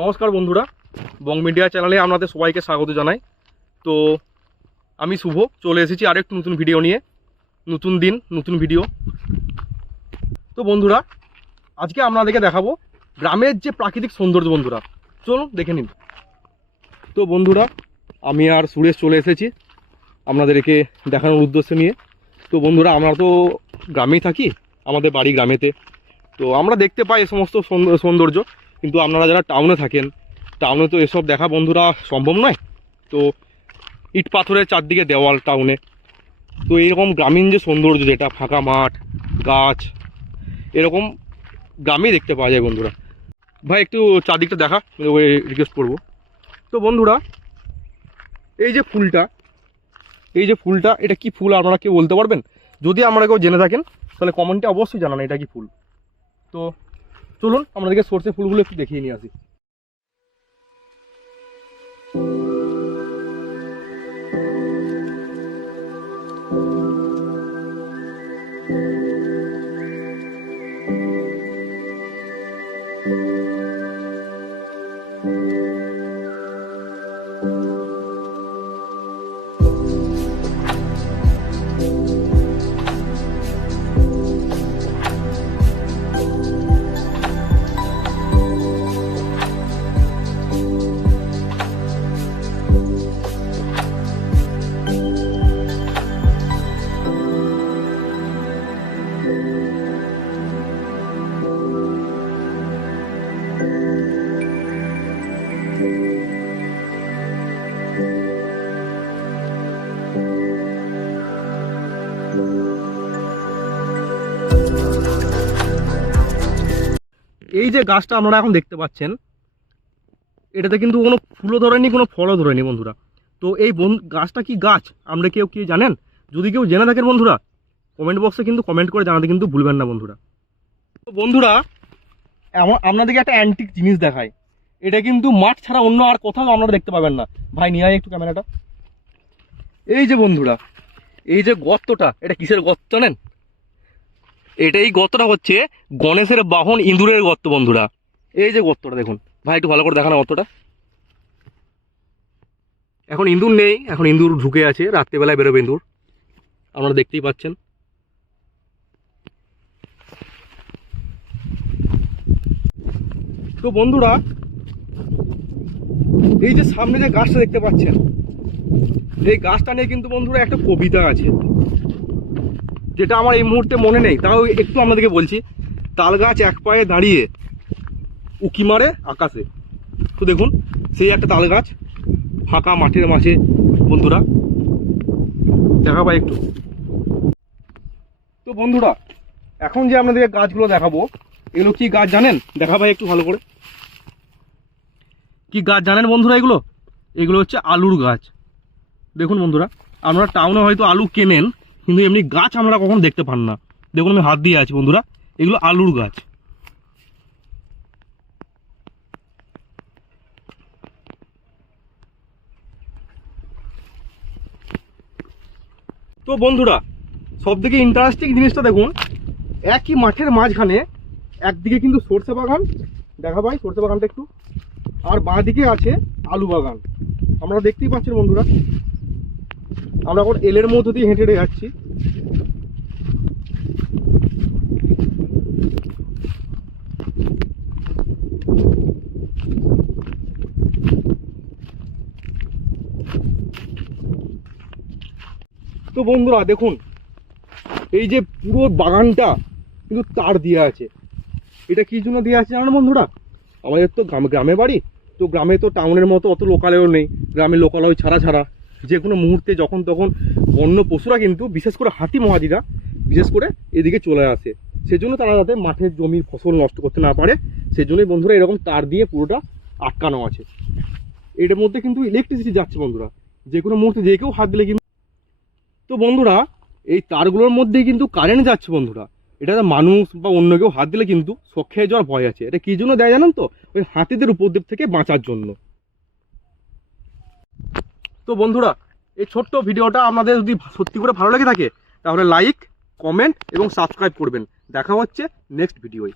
নমস্কার বন্ধুরা, বং মিডিয়া চ্যানেলে আপনাদের সবাইকে স্বাগত জানাই। তো আমি শুভ চলে এসেছি আরেকটু নতুন ভিডিও নিয়ে। নতুন দিন নতুন ভিডিও। তো বন্ধুরা, আজকে আপনাদেরকে দেখাবো গ্রামের যে প্রাকৃতিক সৌন্দর্য। বন্ধুরা চলুন দেখে নিন। তো বন্ধুরা, আমি আর সুরেশ চলে এসেছি আপনাদেরকে দেখানোর উদ্দেশ্য নিয়ে। তো বন্ধুরা, আমরা তো গ্রামেই থাকি, আমাদের বাড়ি গ্রামেতে। তো আমরা দেখতে পাই এই সমস্ত সৌন্দর্য, কিন্তু আপনারা যারা টাউনে থাকেন, টাউনে তো এসব দেখা বন্ধুরা সম্ভব নয়। তো ইট পাথরের চারদিকে দেওয়াল টাউনে, তো এইরকম গ্রামীণ যে সৌন্দর্য, যেটা ফাঁকা মাঠ, গাছ, এরকম গ্রামেই দেখতে পাওয়া যায়। বন্ধুরা ভাই একটু চারদিকটা দেখা রিকোয়েস্ট করবো। তো বন্ধুরা, এই যে ফুলটা এটা কি ফুল আপনারা কেউ বলতে পারবেন? যদি আপনারা কেউ জেনে থাকেন তাহলে কমেন্টে অবশ্যই জানান এটা কি ফুল। তো চলুন আপনাদেরকে সর্ষে ফুলগুলো একটু দেখিয়ে নিয়ে আসি। এই যে গাছটা আপনারা এখন দেখতে পাচ্ছেন, এটাতে কিন্তু কোনো ফুলও ধরেনি, কোনো ফলও ধরেনি বন্ধুরা। তো এই গাছটা কি গাছ আমরা কেউ কি জানেন? যদি কেউ জেনে থাকেন বন্ধুরা, কমেন্ট বক্সে কিন্তু কমেন্ট করে জানাতে কিন্তু ভুলবেন না বন্ধুরা। তো বন্ধুরা, আপনাদেরকে একটা অ্যান্টিক জিনিস দেখায়। এটা কিন্তু মাঠ ছাড়া অন্য আর কোথাও আপনারা দেখতে পাবেন না। ভাই নিয়ে আয় একটু ক্যামেরাটা। এই যে বন্ধুরা, এই যে গর্তটা, এটা কিসের গর্ত জানেন? এই গর্তটা হচ্ছে গণেশের বাহন ইঁদুরের গর্ত বন্ধুরা। এই যে গর্তটা দেখুন, ভাই একটু ভালো করে দেখানো গর্তটা। এখন ইঁদুর নেই, এখন ইঁদুর ঢুকে আছে, রাত্রেবেলায় বেরোবে ইঁদুর, আপনারা দেখতেই পাচ্ছেন। তো বন্ধুরা, এই যে সামনে যে গাছটা দেখতে পাচ্ছেন, এই গাছটা নিয়ে কিন্তু বন্ধুরা একটা কবিতা আছে, যেটা আমার এই মুহূর্তে মনে নেই, তাও একটু আপনাদেরকে বলছি। তাল গাছ এক পায়ে দাঁড়িয়ে উকি মারে আকাশে। তো দেখুন, সেই একটা তাল গাছ ফাঁকা মাঠের মাঝে বন্ধুরা, দেখা পাই একটু। তো বন্ধুরা, এখন যে আপনাদেরকে গাছগুলো দেখাবো, এগুলো কি গাছ জানেন? দেখা পাই একটু ভালো করে। কি গাছ জানেন বন্ধুরা? এগুলো হচ্ছে আলুর গাছ। দেখুন বন্ধুরা, আপনারা টাউনে হয়তো আলু কেনেন, কিন্তু এমনি গাছ আমরা কখনো দেখতে পান না। দেখুন আমি হাত দিয়ে আছি বন্ধুরা, এগুলো আলুর গাছ। তো বন্ধুরা, সব থেকে ইন্টারেস্টিং জিনিসটা দেখুন, একই মাঠের মাঝখানে একদিকে কিন্তু সরষে বাগান, দেখা পাই সরষে বাগানটা একটু, আর বাঁ দিকে আছে আলু বাগান। আমরা দেখতেই পাচ্ছেন বন্ধুরা, আমরা এখন এলের মধ্য দিয়ে হেঁটে হেঁটে যাচ্ছি। তো বন্ধুরা দেখুন, এই যে পুরো বাগানটা কিন্তু তার দিয়ে আছে। এটা কি জন্য দিয়ে আছে জানেন বন্ধুরা? আমাদের তো গ্রামে বাড়ি, তো গ্রামে তো টাউনের মতো অত লোকালয়ও নেই। গ্রামে লোকালয় ছাড়া যে কোনো মুহূর্তে যখন তখন বন্য পশুরা কিন্তু, বিশেষ করে হাতি মহাদিরা বিশেষ করে এদিকে চলে আসে। সেজন্য তারা যাতে মাঠের জমির ফসল নষ্ট করতে না পারে, সেজন্যই বন্ধুরা এরকম তার দিয়ে পুরোটা আটকানো আছে। এটার মধ্যে কিন্তু ইলেকট্রিসিটি যাচ্ছে বন্ধুরা, যে কোনো মুহূর্তে যে কেউ হাত দিলে কিন্তু। তো বন্ধুরা, এই তারগুলোর মধ্যেই কিন্তু কারেন্ট যাচ্ছে বন্ধুরা। এটা মানুষ বা অন্য কেউ হাত দিলে কিন্তু শক খেয়ে যাওয়ার ভয় আছে। এটা কি জন্য দেয় জানেন তো? ওই হাতিদের উপদ্রব থেকে বাঁচার জন্য। তো বন্ধুরা, এই ছোট্ট ভিডিওটা আপনাদের যদি সত্যি করে ভালো লেগে থাকে, তাহলে লাইক, কমেন্ট এবং সাবস্ক্রাইব করবেন। দেখা হচ্ছে নেক্সট ভিডিওয়।